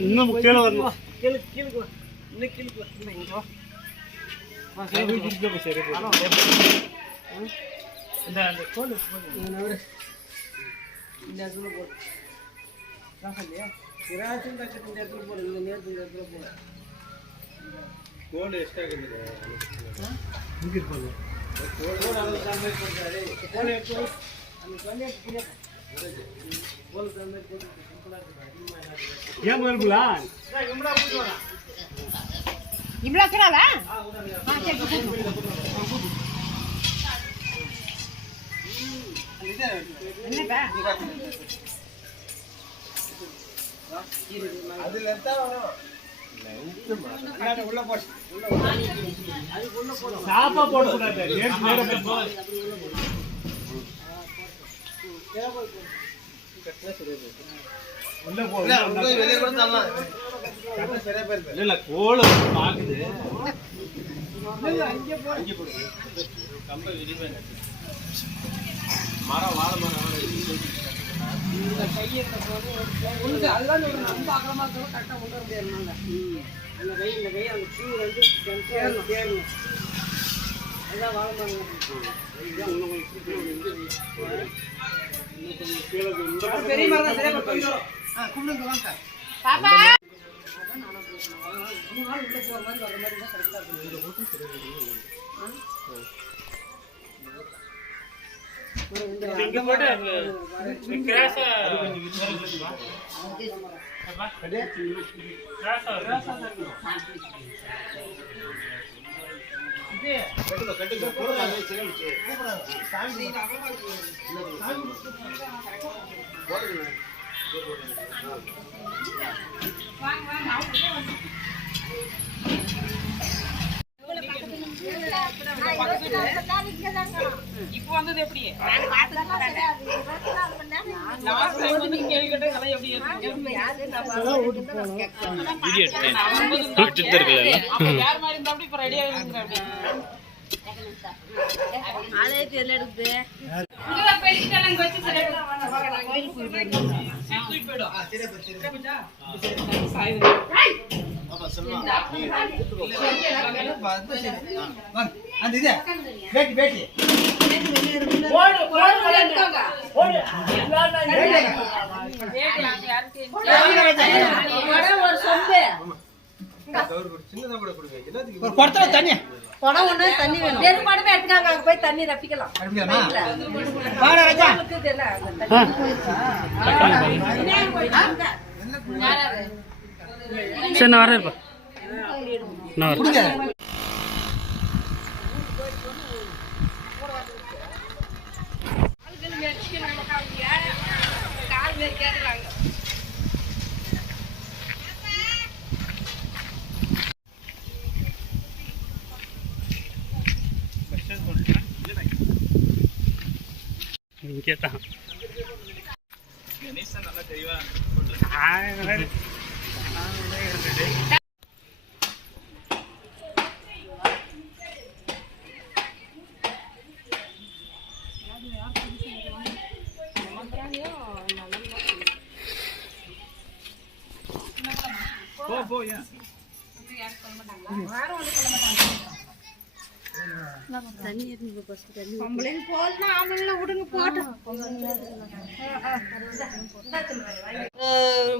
இன்னும் கீழே வரணும். ஏன் வருங்களா இவ்வளோ கிராவா? என்னப்பா சாப்பா போடக்கூடாது. கோல பாக்குது மரம் வாழை மரம் அதுதான் ரொம்ப அகலமா இருந்தாலும் கரெக்டாக கொண்டு வர முடியாது. அந்த கை அந்த கை அந்த பூ வந்து சேரணும். அதுதான் வாழை மரம். பெரிய மரம் தான் சரியா கும்பிடுங்க வாங்க பாப்பா. 3 நாள் உள்ள போகிற மாதிரி வர மாதிரி தான் கரெக்டாக இப்போ வந்தது எப்படி தண்ணி குடம் ஒண்ணு தண்ணி வேணும். பெரும்பாலுமே எடுத்துக்காங்க, அங்க போய் தண்ணி ரப்பிக்கலாம். சரி நான் வரேன். கேட்டான் நல்லா தெரியவா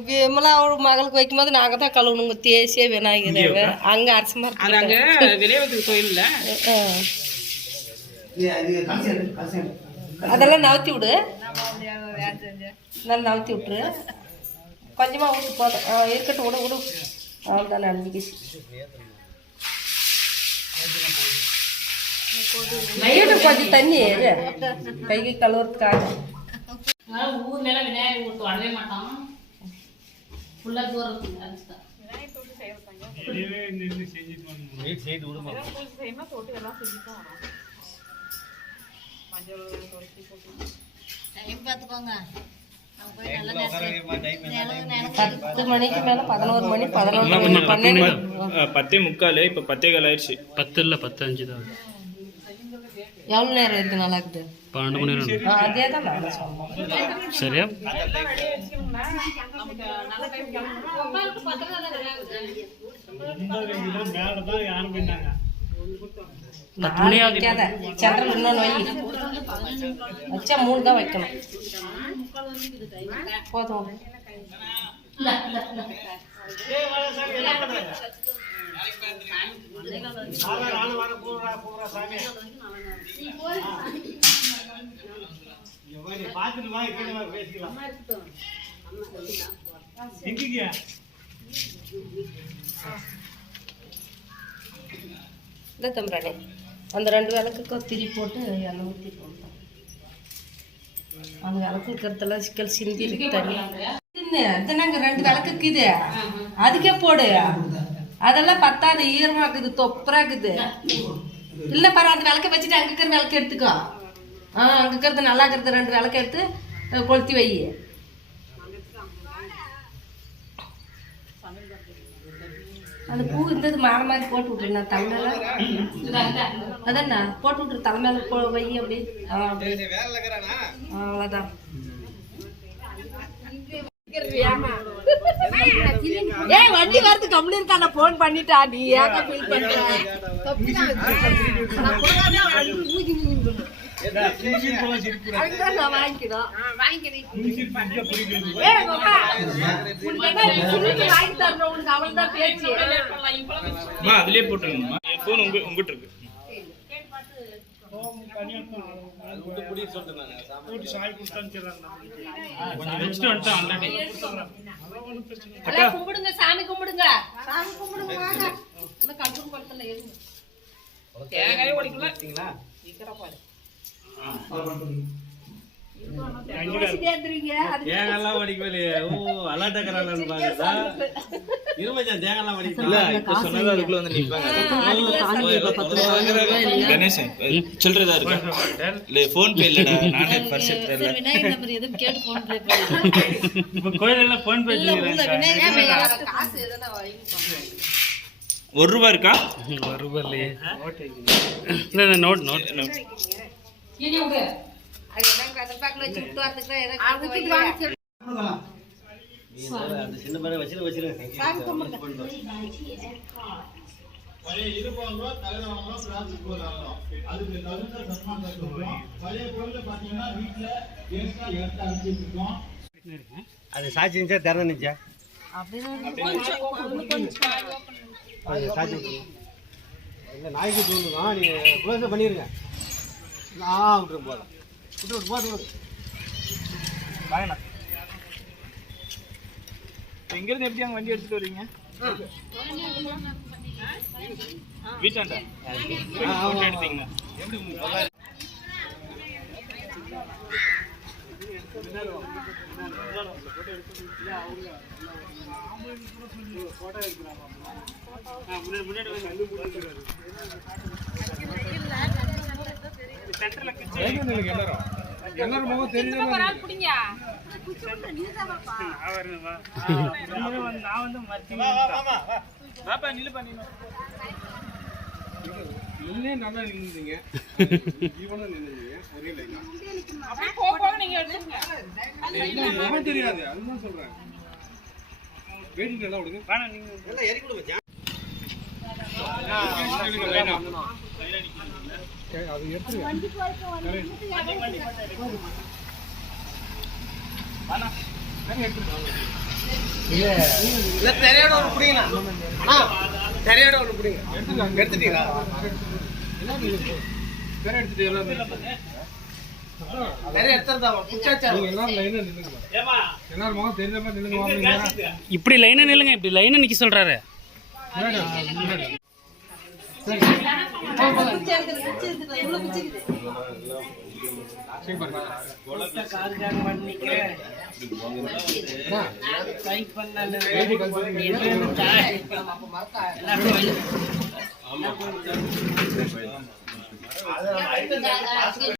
விமலா மகளுக்கு வைக்கும்போது நாங்க தான் கழுவணுங்க. தேசிய விநாயகர் அங்க அரசு மரம் கோயில்ல அதெல்லாம் நவுத்தி விடு. நல்லா நவுத்தி விட்டுரு. கொஞ்சமா ஊட்டு போதும். இருக்கட்டும் விடு விடு. அவ்வளோதான் நனைஞ்சிக்கிச்சு. கொஞ்சம் தண்ணி கைக்கு கழுவுறதுக்காக. ஊர்ல விநாயகர் ஊட்டு வரவே மாட்டான். பார்த்துக்கோங்க. 10 மணிக்கு மேல 11 மணி 11 12 10:45 இப்போ 10:15 ஆயிடுச்சு. 10 இல்லை 10:05 தான். எவ்வளோ நேரம் இருக்கு நல்லா இருக்குது? 12 மணி நேரம். அதே தான் நான் சொன்னேன். சரியா? வைக்காத சென்ட்ரல் இன்னொன்று வை. வச்சா 3 தான் வைக்கணும். போதும். இல்லை தம்பரானே, அந்த 2 விளக்குக்கு திரி போட்டு எண்ணெய் ஊற்றி போட்டோம். அந்த விளக்கு இருக்கிறதெல்லாம் சிக்கல் சிந்தி இருக்கு தண்ணி. நாங்க 2 விளக்குக்கு இது அதுக்கே போடு. அதெல்லாம் பத்தாது, ஈரமாக்குது, தொப்பராக்குது. இல்லை பாரு, அந்த விளக்க வச்சுட்டு அங்கே இருக்கிற விளக்கு எடுத்துக்கோ. அங்கே இருக்கிறது நல்லா இருக்கிறது 2 விளக்கு எடுத்து கொளுத்தி வை. அந்த பூ இருந்தது மாற மாதிரி போட்டு விட்டுரு. நான் தலைமையில அதான் போட்டு விட்டுரு. தலைமையில வை அப்படி. அவ்வளோதான். ஏய், வண்டி வரது கம்முனு இருக்கா? நான் போன் பண்ணிட்டா, நீ ஏங்க ஃபீல் பண்ற? நான் வாங்கிக்கணும். வாங்கி தரணும் உனக்கு. அவள் தான் பேச்சு. அதுலயே போட்டுருங்கம்மா. என் ஃபோன் உங்ககிட்ட இருக்கு. கும்பிடுங்க, சாமி கும்பிடுங்க. சாமி கும்பிடுங்க. கல்பூர் குளத்துல இருங்க. தேங்காய் உடைக்கல. கணேசன் சில்லறதா இருக்கு. போன் பே இல்லடா, நானே பர்ஸ் எடுத்துறேன். இப்போ கோயிலெல்லாம் ஃபோன் பே ₹1 இருக்கா? ₹1 இல்லையே. இல்லை நோட் அது சாட்சி இருந்துச்சா திறந்துச்சா சாட்சி இல்லை நாய்க்கு தோணுதான். நீங்கள் க்ளோஸ் பண்ணிடுங்க. விட்டுரும் போதும். விட்டு போதும். வாங்கண்ணா. இங்கிருந்து எப்படி அங்கே வண்டி எடுத்துட்டு வரீங்க? வீட்டாண்டா எடுத்தீங்கன்னா எல்லாரும் முகம் தெரியுது. நின்னே நல்லா நின்றுங்க. இவனும் நின்றுங்க. ஒரே லைனா முகம் தெரியாது. அதுதான் சொல்றேன். வெயிட்டிங் நல்லா விடுங்க. எல்லாம் இறக்கி விடுங்க. அது எடுத்துருங்க. தெரையோட ஒரு புடிங்கண்ணா. தெரையோட ஒரு புடிங்க. எடுத்துட்டீங்களா? வேற எடுத்துட்டு எல்லாரும் தெரை எடுத்துறதா புடிச்சாச்சா? எல்லாரும் லைனா நின்னுங்க. எல்லாரும் முகம் தெரிஞ்ச மாதிரி நின்னுங்க. இப்படி லைனா நில்லுங்க. இப்படி லைனா நிக்க சொல்றாரு. பண்ண